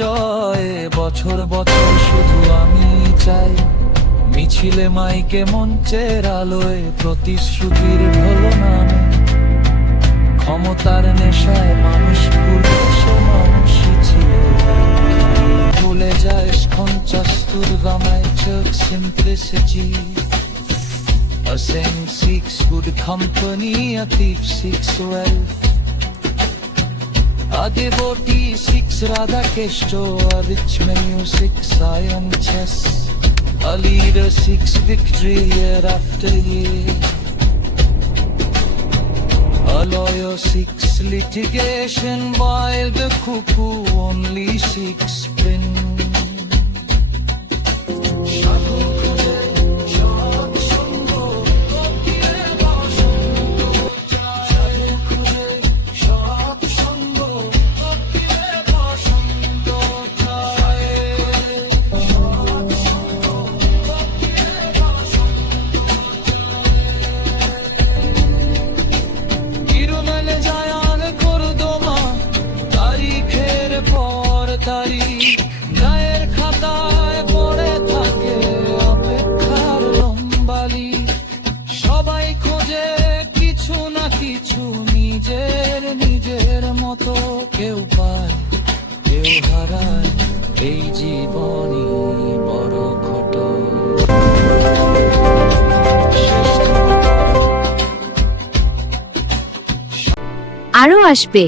জয়, বছর বছর শুধু আমি চাই মিছিলে মাইকে মঞ্চের আলোয় প্রতিশ্রুতির ঢোল নামে। ক্ষমতার নেশায় মানুষ ভুলে সে মানুষই ছিল, ভুলে যায় কঞ্চাস্তুর গামায় চোখ simplicity. A saint seeks good company, a thief seeks wealth. A devotee seeks Radha Keshto, a rich man seeks iron chess. A leader seeks victory year after year. A lawyer seeks litigation, while the cuckoo only seeks spin. গায়ের খাতায় পড়ে থাকে অপেক্ষার লম্বালি। সবাই খোঁজে কিছু না কিছু নিজের নিজের মতো, কেউ পায় কেউ হারায়, এই জীবনই বড় ঘট। আরো আসবে।